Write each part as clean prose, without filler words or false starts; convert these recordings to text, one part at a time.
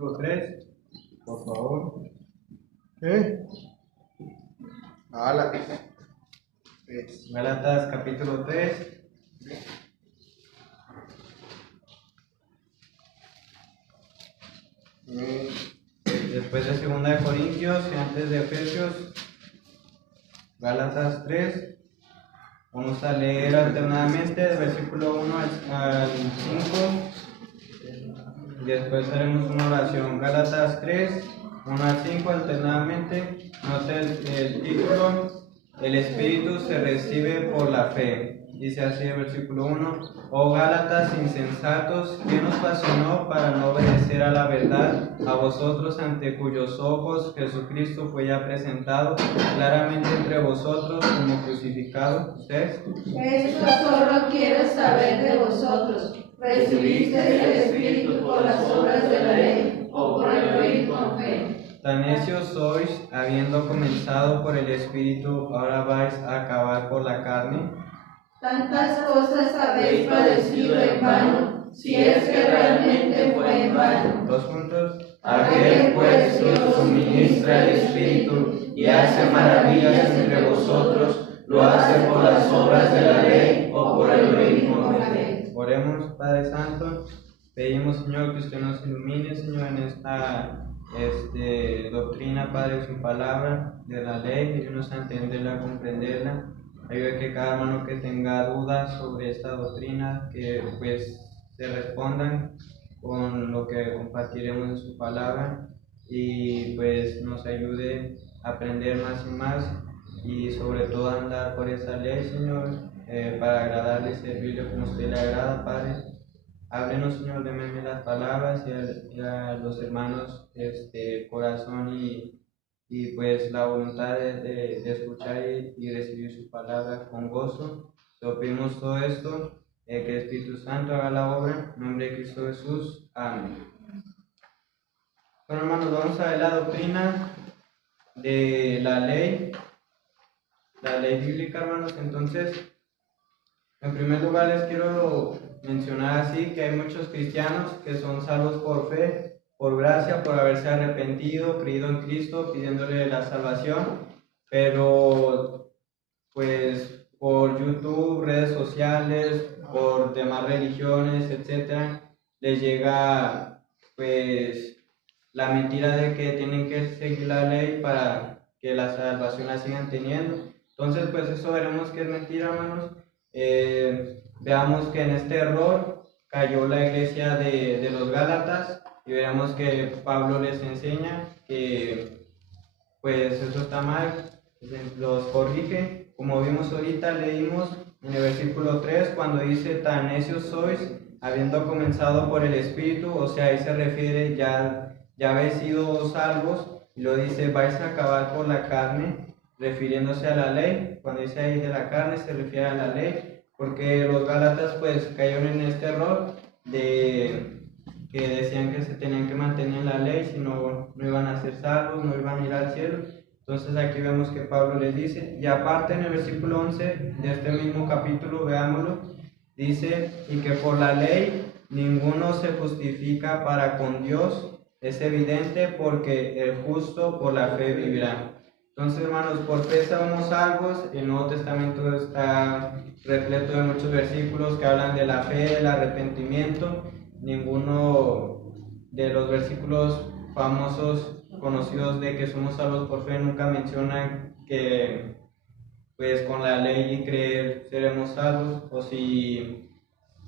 capítulo 3, por favor. Gálatas capítulo 3. Después de 2 de Corintios y antes de Efesios, Gálatas 3. Vamos a leer alternadamente del versículo 1 al 5. Después haremos una oración. Gálatas 3, 1 al 5 alternadamente. Note el título: el Espíritu se recibe por la fe. Dice así el versículo 1: Oh Gálatas insensatos, ¿quién os fascinó para no obedecer a la verdad? A vosotros, ante cuyos ojos Jesucristo fue ya presentado claramente entre vosotros como crucificado. ¿Ustedes? Esto solo quiero saber de vosotros. ¿Recibisteis el Espíritu por las obras de la ley o por el oír con fe? Tan necios sois, habiendo comenzado por el Espíritu, ahora vais a acabar por la carne. Tantas cosas habéis padecido en vano, si es que realmente fue en vano. Dos puntos. Aquel pues que os suministra el Espíritu y hace maravillas entre vosotros, ¿lo hace por las obras de la ley o por el oír con fe? Oremos. Padre Santo, pedimos, Señor, que usted nos ilumine, Señor, en esta doctrina, Padre, su palabra de la ley, ayúdanos a entenderla, a comprenderla. Ayuda que cada hermano que tenga dudas sobre esta doctrina, que pues se respondan con lo que compartiremos en su palabra, y pues nos ayude a aprender más y más, y sobre todo a andar por esa ley, Señor, para agradarle y servirle como usted le agrada, Padre. Háblenos, Señor, de medio de las palabras y a los hermanos corazón y pues la voluntad de escuchar y recibir su palabra con gozo. Te pedimos todo esto, que el Espíritu Santo haga la obra, en nombre de Cristo Jesús. Amén. Bueno, hermanos, vamos a ver la doctrina de la ley bíblica, hermanos. Entonces, en primer lugar les quiero mencionar así que hay muchos cristianos que son salvos por fe, por gracia, por haberse arrepentido, creído en Cristo, pidiéndole la salvación, pero pues por YouTube, redes sociales, por demás religiones, etcétera, les llega pues la mentira de que tienen que seguir la ley para que la salvación la sigan teniendo. Entonces pues eso veremos que es mentira, hermanos. Veamos que en este error cayó la iglesia de los Gálatas, y veamos que Pablo les enseña que pues eso está mal, los corrige. Como vimos ahorita, leímos en el versículo 3 cuando dice: tan necios sois, habiendo comenzado por el Espíritu. O sea, ahí se refiere, ya habéis sido salvos, y lo dice: vais a acabar por la carne, refiriéndose a la ley. Cuando dice ahí de la carne, se refiere a la ley, porque los Gálatas pues cayeron en este error de que decían que se tenían que mantener en la ley, si no, no iban a ser salvos, no iban a ir al cielo. Entonces aquí vemos que Pablo les dice, y aparte en el versículo 11 de este mismo capítulo, veámoslo, dice: y que por la ley ninguno se justifica para con Dios, es evidente, porque el justo por la fe vivirá. Entonces, hermanos, por fe somos salvos. El Nuevo Testamento está repleto de muchos versículos que hablan de la fe, del arrepentimiento. Ninguno de los versículos famosos, conocidos de que somos salvos por fe, nunca menciona que pues con la ley y creer seremos salvos, o si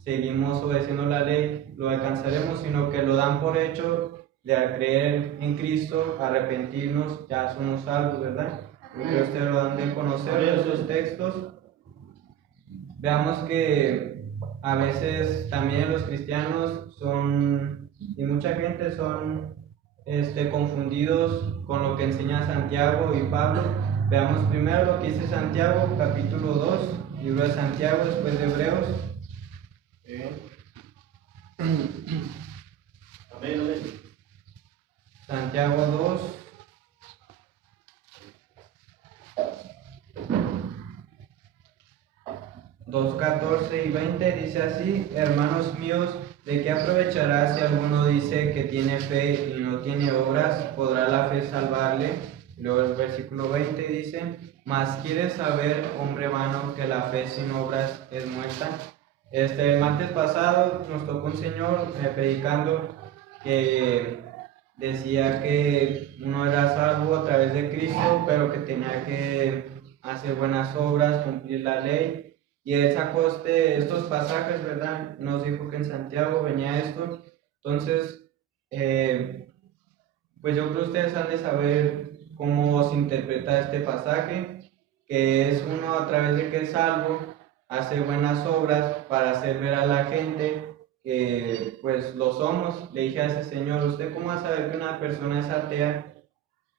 seguimos obedeciendo la ley lo alcanzaremos, sino que lo dan por hecho de al creer en Cristo, arrepentirnos, ya somos salvos, ¿verdad? Porque ustedes lo dan de conocer de esos textos. Veamos que a veces también los cristianos son, y mucha gente son confundidos con lo que enseña Santiago y Pablo. Veamos primero lo que dice Santiago, capítulo 2, libro de Santiago, después de Hebreos. Santiago 2. Dos 14 14 y 20 dice así: hermanos míos, ¿de qué aprovechará si alguno dice que tiene fe y no tiene obras? ¿Podrá la fe salvarle? Luego el versículo 20 dice: mas ¿quieres saber, hombre vano, que la fe sin obras es muerta? El martes pasado nos tocó un señor predicando que decía que uno era salvo a través de Cristo, pero que tenía que hacer buenas obras, cumplir la ley. Y él sacó estos pasajes, ¿verdad? Nos dijo que en Santiago venía esto. Entonces, pues yo creo que ustedes han de saber cómo se interpreta este pasaje, que es uno a través de que es salvo, hace buenas obras para hacer ver a la gente que pues lo somos. Le dije a ese señor: ¿usted cómo va a saber que una persona es atea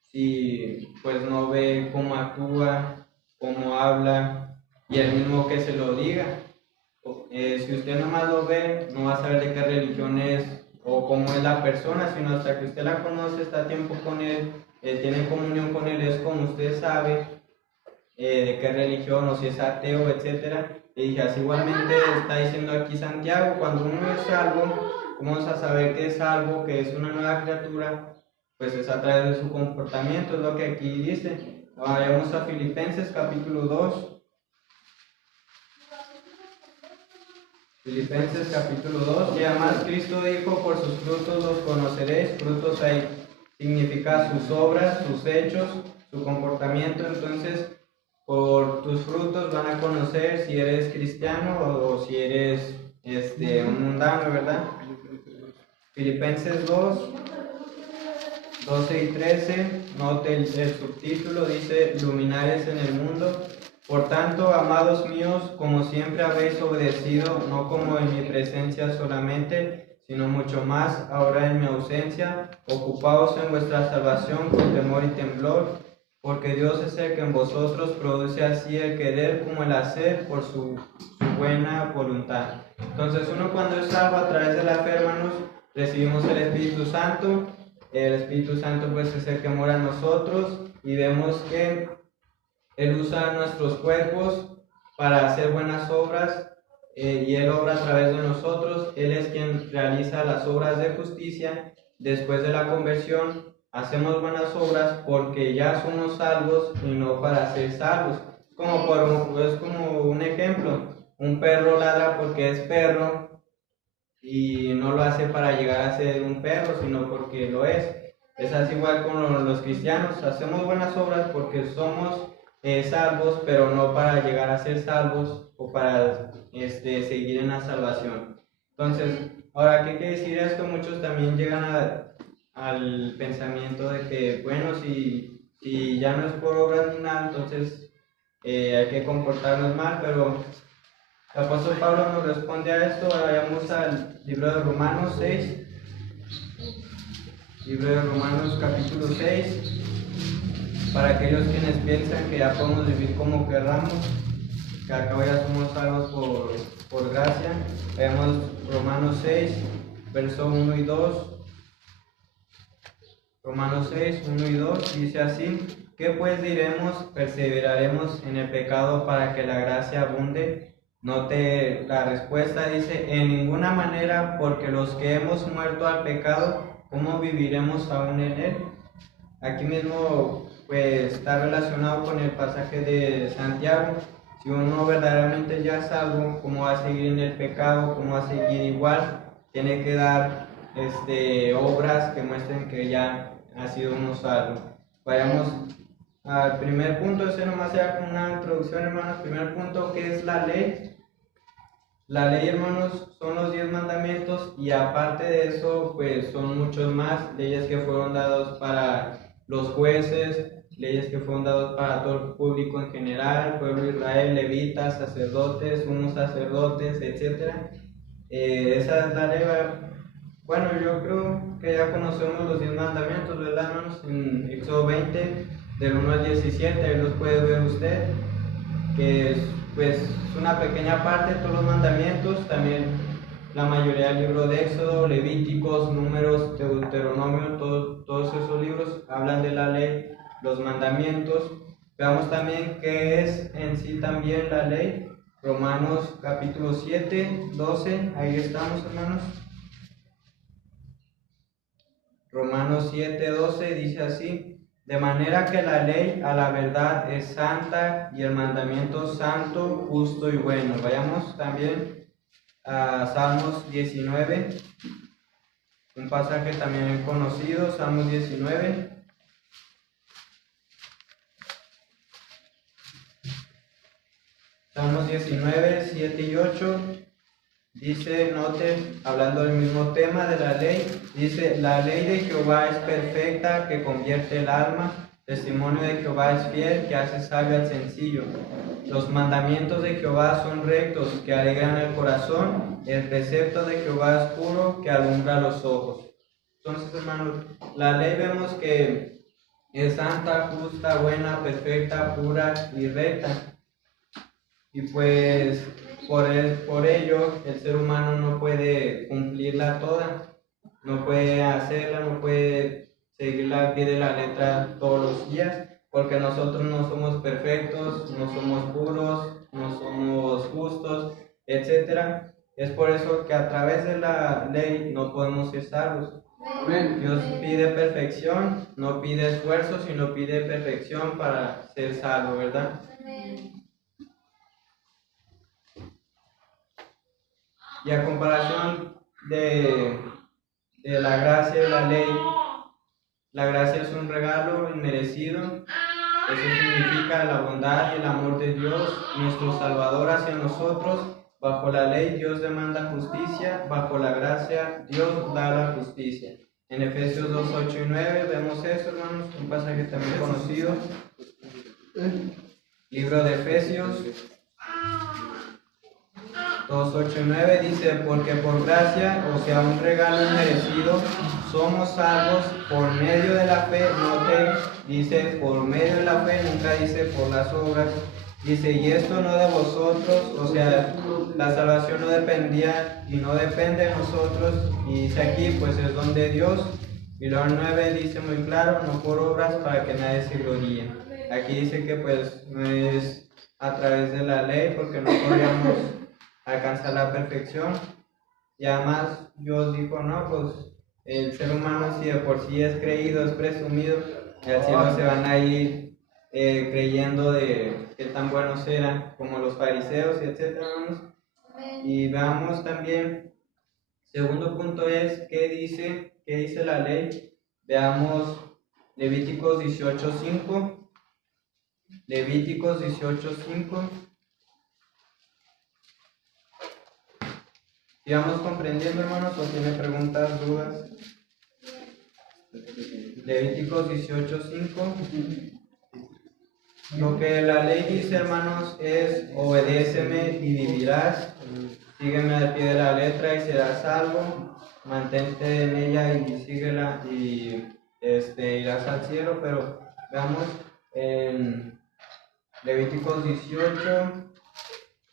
si pues no ve cómo actúa, cómo habla, y el mismo que se lo diga? Si usted nomás lo ve, no va a saber de qué religión es o cómo es la persona, sino hasta que usted la conoce, está a tiempo con él, tiene comunión con él, es como usted sabe de qué religión o si es ateo, etcétera. Y dije, así igualmente está diciendo aquí Santiago: cuando uno es salvo, ¿cómo vamos a saber que es salvo, que es una nueva criatura? Pues es a través de su comportamiento, es lo que aquí dice. Vayamos a Filipenses capítulo 2. Filipenses capítulo 2, y además Cristo dijo: por sus frutos los conoceréis. Frutos ahí significa sus obras, sus hechos, su comportamiento. Entonces, por tus frutos van a conocer si eres cristiano o si eres un mundano, ¿verdad? Filipenses 2, 12 y 13, note el subtítulo, dice: luminares en el mundo. Por tanto, amados míos, como siempre habéis obedecido, no como en mi presencia solamente, sino mucho más ahora en mi ausencia, ocupaos en vuestra salvación con temor y temblor, porque Dios es el que en vosotros produce así el querer como el hacer por su buena voluntad. Entonces, uno cuando es salvo a través de la fe, hermanos, recibimos el Espíritu Santo. El Espíritu Santo pues es el que mora en nosotros, y vemos que Él usa nuestros cuerpos para hacer buenas obras, y Él obra a través de nosotros. Él es quien realiza las obras de justicia. Después de la conversión hacemos buenas obras porque ya somos salvos y no para ser salvos. Es como un ejemplo: un perro ladra porque es perro y no lo hace para llegar a ser un perro, sino porque lo es. Es así igual con los cristianos: hacemos buenas obras porque somos salvos, pero no para llegar a ser salvos o para seguir en la salvación. Entonces, ahora, ¿qué quiere decir esto? Muchos también llegan al pensamiento de que, bueno, si ya no es por obras ni nada, entonces hay que comportarnos mal, pero el apóstol Pablo nos responde a esto. Vayamos al libro de Romanos 6. Libro de Romanos capítulo 6. Para aquellos quienes piensan que ya podemos vivir como querramos, que acá ya somos salvos por gracia. Veamos Romanos 6, verso 1 y 2. Romanos 6, 1 y 2 dice así: ¿qué pues diremos? ¿Perseveraremos en el pecado para que la gracia abunde? Note la respuesta, dice: en ninguna manera, porque los que hemos muerto al pecado, ¿cómo viviremos aún en él? Aquí mismo pues está relacionado con el pasaje de Santiago. Si uno verdaderamente ya es salvo, ¿cómo va a seguir en el pecado? ¿Cómo va a seguir igual? Tiene que dar obras que muestren que ya ha sido uno salvo. Vayamos al primer punto. Ese nomás sea como una introducción, hermanos. Primer punto, ¿qué es la ley? La ley, hermanos, son los 10 mandamientos, y aparte de eso, pues son muchos más: leyes que fueron dadas para los jueces, leyes que fueron dadas para todo el público en general, pueblo de Israel, levitas, sacerdotes, sumos sacerdotes, etc. Esa es la ley. Bueno, yo creo que ya conocemos los 10 mandamientos, ¿verdad, hermanos? En Éxodo 20, del 1 al 17, ahí los puede ver usted, que es pues una pequeña parte de todos los mandamientos. También la mayoría del libro de Éxodo, Levíticos, Números, Deuteronomio, todos esos libros hablan de la ley, los mandamientos. Veamos también qué es en sí también la ley. Romanos capítulo 7, 12, ahí estamos, hermanos. Romanos 7, 12 dice así: de manera que la ley a la verdad es santa y el mandamiento santo, justo y bueno. Vayamos también a Salmos 19, un pasaje también conocido, Salmos 19. Salmos 19, 7 y 8. Dice, note, hablando del mismo tema de la ley, dice: la ley de Jehová es perfecta, que convierte el alma. Testimonio de Jehová es fiel, que hace sabio al sencillo. Los mandamientos de Jehová son rectos, que alegran el corazón. El precepto de Jehová es puro, que alumbra los ojos. Entonces, hermanos, la ley vemos que es santa, justa, buena, perfecta, pura y recta. Y pues por ello el ser humano no puede cumplirla toda, no puede hacerla, no puede seguirla al pie de la letra todos los días, porque nosotros no somos perfectos, no somos puros, no somos justos, etc. Es por eso que a través de la ley no podemos ser salvos. Dios pide perfección, no pide esfuerzo, sino pide perfección para ser salvo, ¿verdad? Y a comparación de la gracia y la ley, la gracia es un regalo inmerecido. Eso significa la bondad y el amor de Dios, nuestro Salvador, hacia nosotros. Bajo la ley Dios demanda justicia, bajo la gracia Dios da la justicia. En Efesios 2, 8 y 9 vemos eso, hermanos, un pasaje también conocido. Libro de Efesios 2, 8 y 9 dice: porque por gracia, o sea, un regalo inmerecido, somos salvos por medio de la fe. Note, dice por medio de la fe, nunca dice por las obras. Dice, y esto no de vosotros, o sea, la salvación no dependía y no depende de nosotros. Y dice aquí, pues es don de Dios. Y luego el 9 dice muy claro, no por obras para que nadie se gloríe. Aquí dice que pues no es a través de la ley, porque no podríamos alcanzar la perfección. Y además Dios dijo, no, pues el ser humano, si de por sí es creído, es presumido, al cielo se van a ir creyendo de qué tan buenos eran, como los fariseos, y etcétera. Y veamos también, segundo punto es, ¿qué dice la ley? Veamos Levíticos 18:5. Levíticos 18:5. ¿Y vamos comprendiendo, hermanos, o tiene preguntas, dudas? Levíticos 18:5. Lo que la ley dice, hermanos, es: obedéceme y vivirás, sígueme al pie de la letra y serás salvo, mantente en ella y síguela y irás al cielo. Pero veamos en Levíticos 18,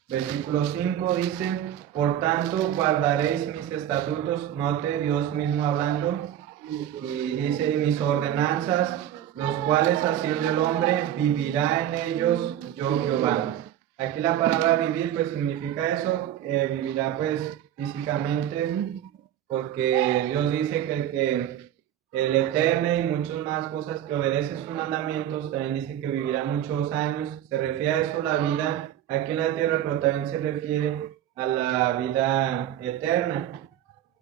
versículo 5 dice: por tanto guardaréis mis estatutos, note Dios mismo hablando, y dice, y mis ordenanzas, los cuales haciendo el hombre vivirá en ellos, yo Jehová. Aquí la palabra vivir pues significa eso, vivirá pues físicamente, porque Dios dice que el que le teme y muchas más cosas, que obedece sus mandamientos, también dice que vivirá muchos años. Se refiere a eso, la vida aquí en la tierra, pero también se refiere a la vida eterna.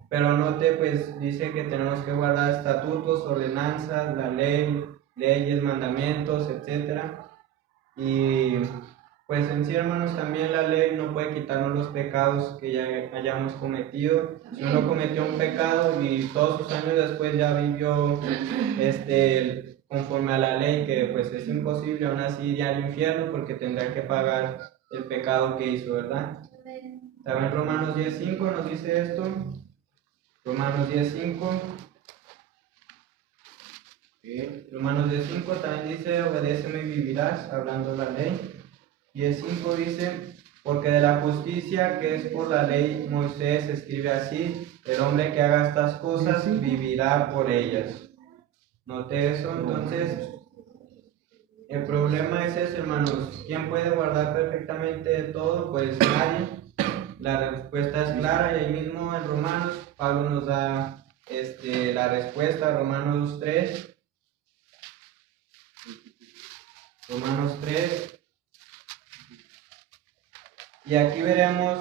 Pero note, pues dice que tenemos que guardar estatutos, ordenanzas, la ley, leyes, mandamientos, etc. Y pues en sí, hermanos, también la ley no puede quitarnos los pecados que ya hayamos cometido. Si uno cometió un pecado y todos sus años después ya vivió conforme a la ley, que pues es imposible, aún así iría al infierno porque tendrá que pagar el pecado que hizo, ¿verdad? También Romanos 10:5 nos dice esto. Romanos 10:5. Romanos 10:5 también dice: obedéceme y vivirás, hablando la ley. 10:5 dice: porque de la justicia que es por la ley, Moisés escribe así: el hombre que haga estas cosas vivirá por ellas. Note eso. Entonces, El problema es ese, hermanos. ¿Quién puede guardar perfectamente todo? Pues nadie. La respuesta es clara y ahí mismo en Romanos, Pablo nos da la respuesta, Romanos 3. Romanos 3. Y aquí veremos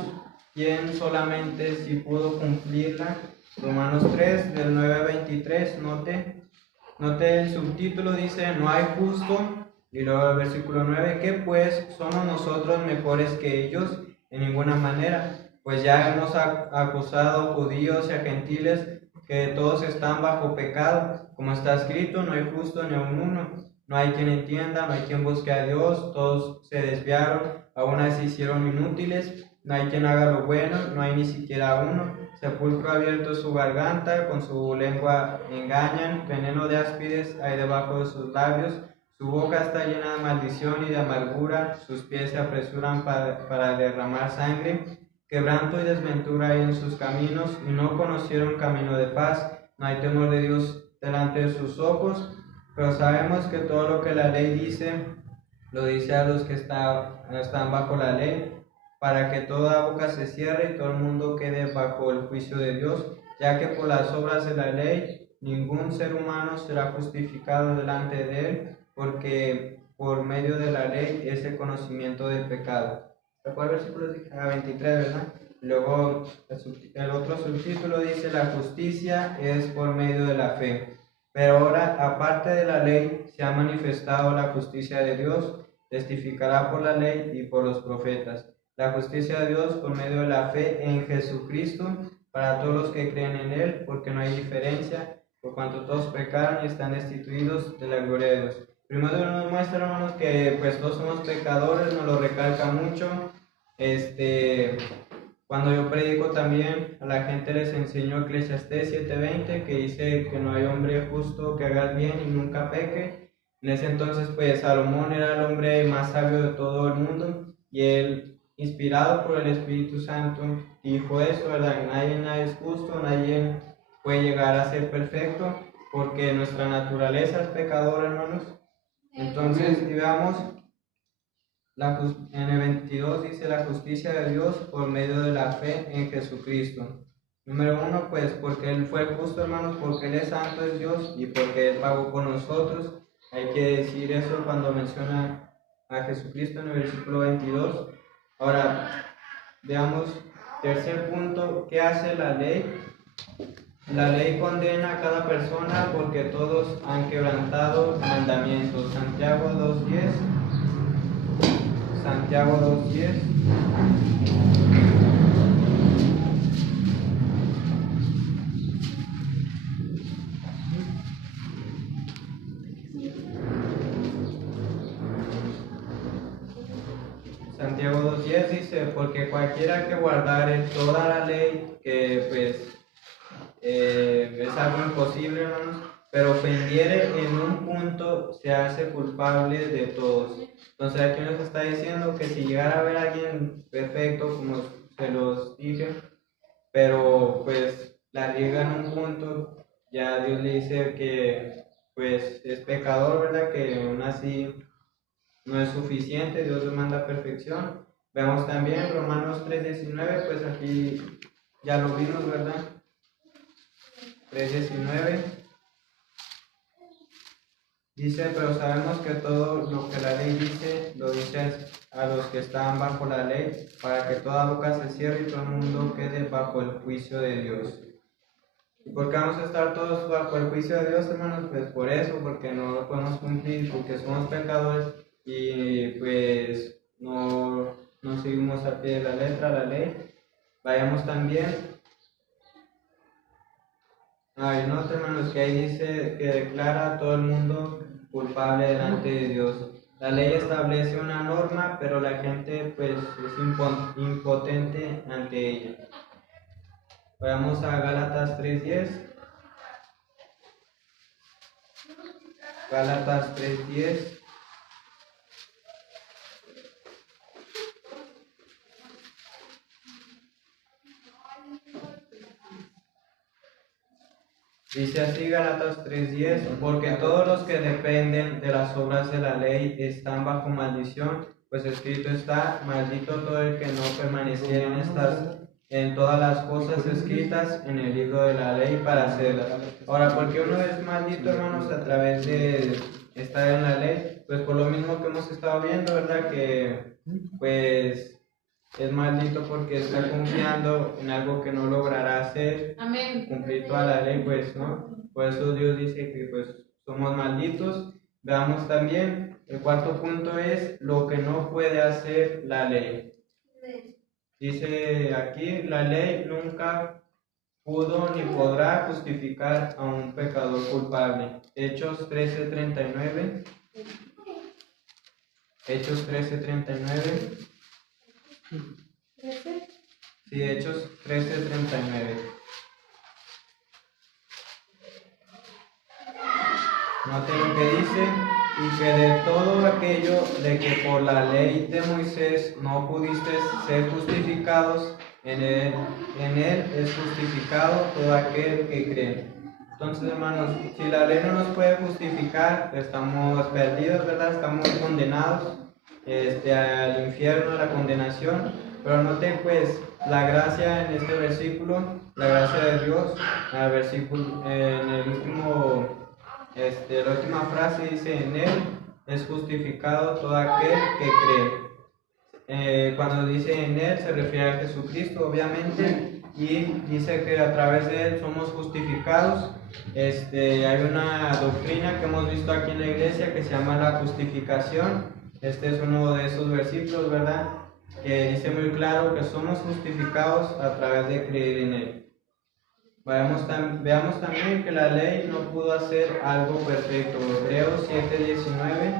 quién solamente si pudo cumplirla. Romanos 3, del 9 a 23, note el subtítulo, dice, no hay justo. Y luego el versículo 9, ¿qué pues somos nosotros mejores que ellos? En ninguna manera, pues ya hemos acusado judíos y a gentiles que todos están bajo pecado, como está escrito, no hay justo ni aun uno, no hay quien entienda, no hay quien busque a Dios, todos se desviaron, aún así hicieron inútiles, no hay quien haga lo bueno, no hay ni siquiera uno. Sepulcro abierto su garganta, con su lengua engañan, veneno de áspides hay debajo de sus labios, su boca está llena de maldición y de amargura, sus pies se apresuran para derramar sangre, quebranto y desventura hay en sus caminos, y no conocieron camino de paz, no hay temor de Dios delante de sus ojos, pero sabemos que todo lo que la ley dice, lo dice a los que están bajo la ley, para que toda boca se cierre y todo el mundo quede bajo el juicio de Dios, ya que por las obras de la ley ningún ser humano será justificado delante de él, porque por medio de la ley es el conocimiento del pecado. ¿Recuerda el versículo 23, verdad? Luego el otro subtítulo dice, la justicia es por medio de la fe. Pero ahora, aparte de la ley, se ha manifestado la justicia de Dios, testificará por la ley y por los profetas. La justicia de Dios por medio de la fe en Jesucristo para todos los que creen en Él, porque no hay diferencia, por cuanto todos pecaron y están destituidos de la gloria de Dios. Primero nos muestra, hermanos, que pues todos somos pecadores, nos lo recalca mucho. Cuando yo predico también, a la gente les enseño Eclesiastés 7:20, que dice que no hay hombre justo que haga el bien y nunca peque. En ese entonces, pues Salomón era el hombre más sabio de todo el mundo, y él, inspirado por el Espíritu Santo, dijo eso, ¿verdad? Nadie es justo, nadie puede llegar a ser perfecto, porque nuestra naturaleza es pecadora, hermanos. Entonces, digamos, en el 22 dice la justicia de Dios por medio de la fe en Jesucristo. Número 1, pues porque Él fue justo, hermanos, porque Él es santo, es Dios, y porque Él pagó por nosotros. Hay que decir eso cuando menciona a Jesucristo en el versículo 22. Ahora, veamos, tercer punto, ¿qué hace la ley? La ley condena a cada persona porque todos han quebrantado mandamientos. Santiago 2:10. Santiago 2:10. Santiago 2:10 dice, porque cualquiera que guardare toda la ley, que pues es algo imposible, hermanos, pero ofendiere en un punto, se hace culpable de todos. Entonces aquí nos está diciendo que si llegara a haber alguien perfecto, como se los dije, pero pues la riega en un punto, ya Dios le dice que pues es pecador, ¿verdad? Que aún así no es suficiente, Dios demanda perfección. Veamos también Romanos 3:19, pues aquí ya lo vimos, ¿verdad? 3:19 dice, pero sabemos que todo lo que la ley dice, lo dice a los que están bajo la ley, para que toda boca se cierre y todo el mundo quede bajo el juicio de Dios. ¿Y por qué vamos a estar todos bajo el juicio de Dios, hermanos? Pues por eso, porque no lo podemos cumplir, porque somos pecadores y pues no seguimos al pie de la letra la ley. Vayamos también. Hay nota, hermanos, que ahí dice que declara a todo el mundo culpable delante de Dios. La ley establece una norma, pero la gente pues es impotente ante ella. Vayamos a Gálatas 3:10. Gálatas 3:10. Dice así Gálatas 3:10, porque todos los que dependen de las obras de la ley están bajo maldición, pues escrito está, maldito todo el que no permaneciera en todas las cosas escritas en el libro de la ley para hacerlas. Ahora, ¿por qué uno es maldito, hermanos, a través de estar en la ley? Pues por lo mismo que hemos estado viendo, ¿verdad? Que pues es maldito porque está confiando en algo que no logrará hacer. Amén. Cumplir toda la ley, pues, ¿no? Por eso Dios dice que pues somos malditos. Veamos también, el cuarto punto es lo que no puede hacer la ley. Dice aquí, la ley nunca pudo ni podrá justificar a un pecador culpable. Hechos 13:39. Hechos 13:39. Sí, Hechos 13:39. Note lo que dice, y que de todo aquello de que por la ley de Moisés no pudiste ser justificados, en él es justificado todo aquel que cree. Entonces, hermanos, si la ley no nos puede justificar, estamos perdidos, ¿verdad? Estamos condenados al infierno, a la condenación. Pero note pues la gracia en este versículo, la gracia de Dios, el versículo, en el último, la última frase dice, en él es justificado todo aquel que cree. Cuando dice en él se refiere a Jesucristo, obviamente, y dice que a través de él somos justificados. Hay una doctrina que hemos visto aquí en la iglesia que se llama la justificación. Este es uno de esos versículos, ¿verdad? Que dice muy claro que somos justificados a través de creer en él. Veamos también que la ley no pudo hacer algo perfecto. Hebreos 7:19.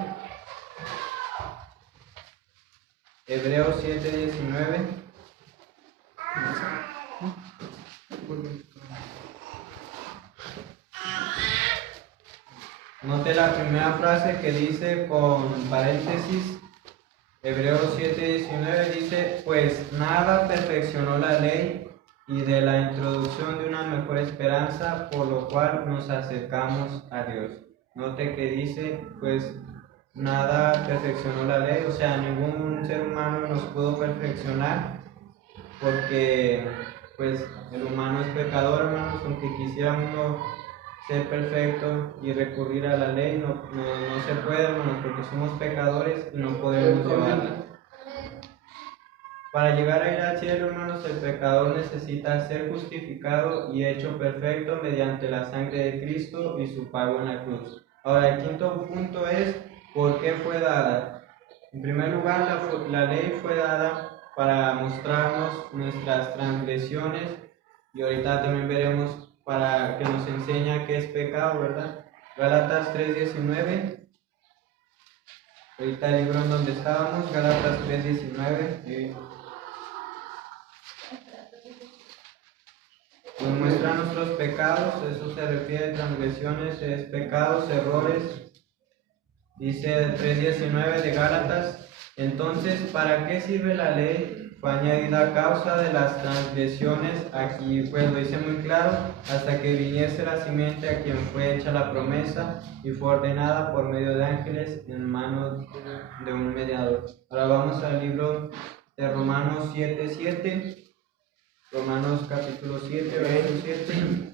Hebreos 7:19. Note la primera frase que dice con paréntesis. Hebreos 7:19 dice, pues nada perfeccionó la ley y de la introducción de una mejor esperanza, por lo cual nos acercamos a Dios. Note que dice, pues nada perfeccionó la ley, o sea, ningún ser humano nos pudo perfeccionar, porque pues el humano es pecador, hermanos, aunque quisiéramos ser perfecto y recurrir a la ley, no se puede, hermanos, porque somos pecadores y no podemos llevarla. Para llegar a ir al cielo, hermanos, el pecador necesita ser justificado y hecho perfecto mediante la sangre de Cristo y su pago en la cruz. Ahora, el quinto punto es, ¿por qué fue dada? En primer lugar, la ley fue dada para mostrarnos nuestras transgresiones, y ahorita también veremos para que nos enseña qué es pecado, ¿verdad? Gálatas 3:19. Ahorita el libro en donde estábamos, Gálatas 3:19. Nos muestra nuestros pecados, eso se refiere a transgresiones, es pecados, errores. Dice el 3:19 de Gálatas, entonces, ¿para qué sirve la ley? Fue añadida a causa de las transgresiones, aquí pues lo dice muy claro, hasta que viniese la simiente a quien fue hecha la promesa y fue ordenada por medio de ángeles en manos de un mediador. Ahora vamos al libro de Romanos 7:7. Romanos capítulo 7, verso 7.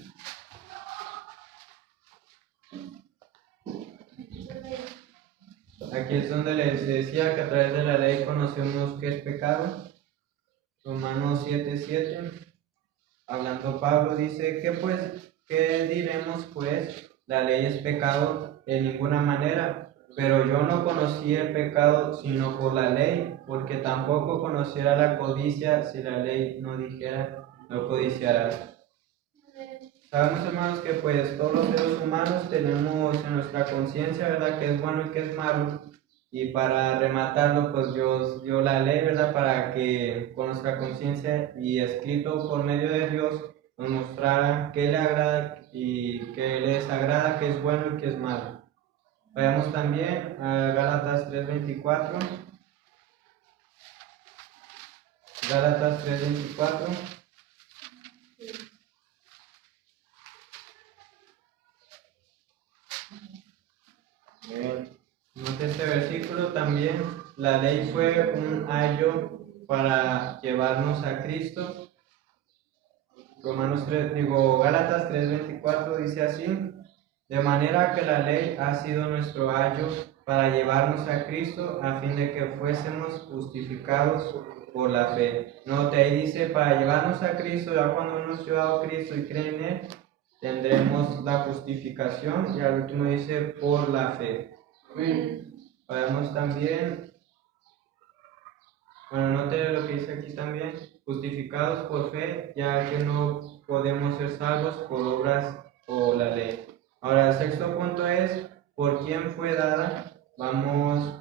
Aquí es donde les decía que a través de la ley conocemos qué es pecado. Romanos 7:7. Hablando Pablo dice, ¿qué diremos pues? La ley es pecado en ninguna manera, pero yo no conocí el pecado sino por la ley, porque tampoco conociera la codicia si la ley no dijera, no codiciarás. Sabemos, hermanos, que pues todos los seres humanos tenemos en nuestra conciencia, ¿verdad?, que es bueno y que es malo. Y para rematarlo, pues Dios dio la ley, ¿verdad?, para que con nuestra conciencia y escrito por medio de Dios nos mostrara qué le agrada y qué le desagrada, qué es bueno y qué es malo. Vayamos también a Gálatas 3:24. Gálatas 3:24. Note este versículo también. La ley fue un ayo para llevarnos a Cristo. Gálatas 3:24 dice así: de manera que la ley ha sido nuestro ayo para llevarnos a Cristo, a fin de que fuésemos justificados por la fe. Note, ahí dice para llevarnos a Cristo. Ya cuando hemos llevado a Cristo y creen en Él, tendremos la justificación. Y al último dice por la fe. Podemos también, note lo que dice aquí también: justificados por fe, ya que no podemos ser salvos por obras o la ley. Ahora, el sexto punto es ¿por quién fue dada? Vamos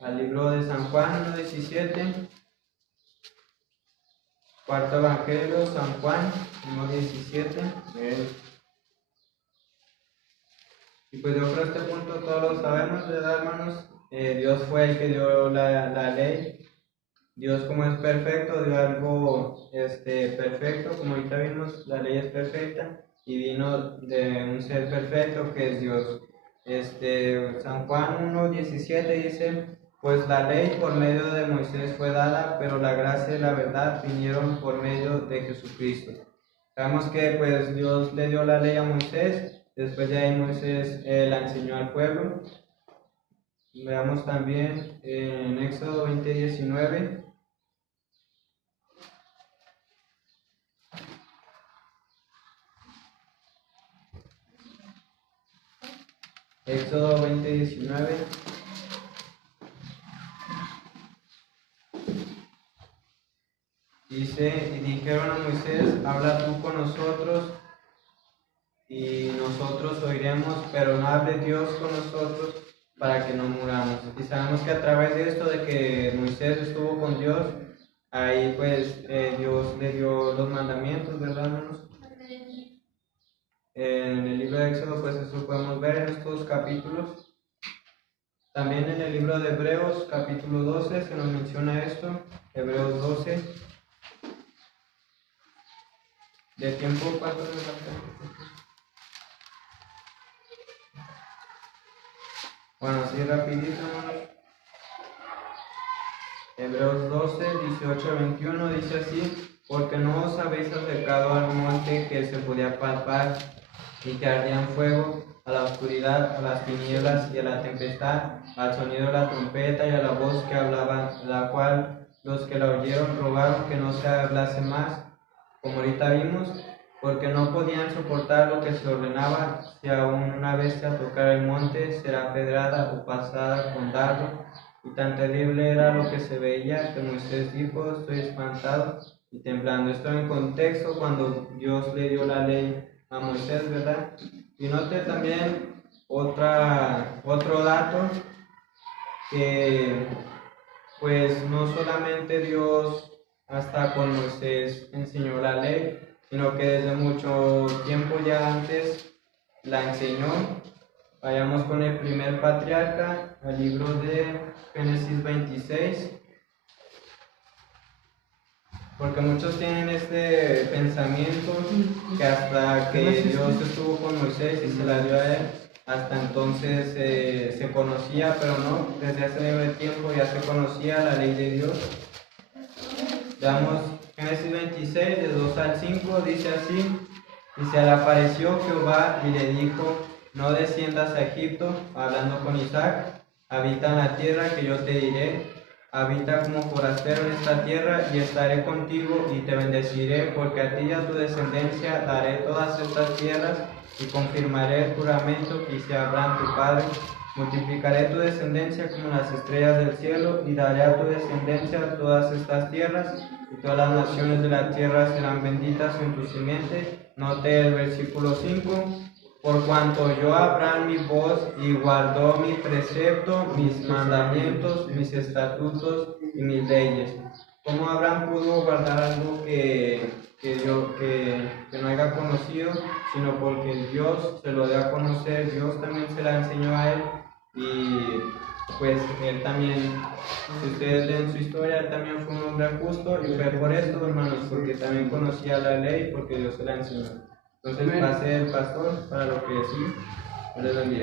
al libro de San Juan 1:17. Cuarto Evangelio, San Juan 1:17. Y pues yo creo que este punto todos lo sabemos, ¿verdad, hermanos? Dios fue el que dio la ley. Dios, como es perfecto, dio algo perfecto. Como ahorita vimos, la ley es perfecta y vino de un ser perfecto que es Dios. San Juan 1:17 dice: pues la ley por medio de Moisés fue dada, pero la gracia y la verdad vinieron por medio de Jesucristo. Sabemos que pues Dios le dio la ley a Moisés, después de ahí Moisés la enseñó al pueblo. Veamos también en Éxodo 20:19. Éxodo 20:19. Dice: y dijeron a Moisés, habla tú con nosotros y nosotros oiremos, pero no hable Dios con nosotros para que no muramos. Y sabemos que a través de esto, de que Moisés estuvo con Dios, ahí pues Dios le dio los mandamientos, ¿verdad, hermanos? En el libro de Éxodo, pues eso podemos ver en estos capítulos. También en el libro de Hebreos, capítulo 12, se nos menciona esto. Hebreos 12. ¿De tiempo cuánto me falta? Bueno, así rapidito, hermanos. Hebreos 12, 18-21 dice así: porque no os habéis acercado al monte que se podía palpar y que ardía en fuego, a la oscuridad, a las tinieblas y a la tempestad, al sonido de la trompeta y a la voz que hablaba, la cual los que la oyeron rogaron que no se hablase más, como ahorita vimos, porque no podían soportar lo que se ordenaba, si aún una bestia tocara el monte, será pedrada o pasada con dardo. Y tan terrible era lo que se veía que Moisés dijo: estoy espantado y temblando. Esto en contexto cuando Dios le dio la ley a Moisés, ¿verdad? Y note también otro dato, que pues no solamente Dios hasta con Moisés enseñó la ley, sino que desde mucho tiempo ya antes la enseñó. Vayamos con el primer patriarca, al libro de Génesis 26. Porque muchos tienen este pensamiento que hasta que Dios estuvo con Moisés y se la dio a él, hasta entonces se conocía, pero no, desde hace tiempo ya se conocía la ley de Dios. Veamos Génesis 26, de 2 al 5, dice así: y se le apareció Jehová y le dijo: no desciendas a Egipto, hablando con Isaac, habita en la tierra que yo te diré. Habita como forastero en esta tierra, y estaré contigo y te bendeciré, porque a ti y a tu descendencia daré todas estas tierras, y confirmaré el juramento que hice a Abraham tu padre. Multiplicaré tu descendencia como las estrellas del cielo, y daré a tu descendencia todas estas tierras, y todas las naciones de la tierra serán benditas en tu simiente. Note el versículo 5. Por cuanto oyó Abraham mi voz y guardó mi precepto, mis mandamientos, mis estatutos y mis leyes. ¿Cómo Abraham pudo guardar algo que no haya conocido? Sino porque Dios se lo dio a conocer, Dios también se la enseñó a él, y pues él también, si ustedes leen su historia, él también fue un hombre justo, y fue por esto, hermanos, porque también conocía la ley, porque Dios se la enseñó. Entonces, pase el pastor para lo que sí, les bendiga.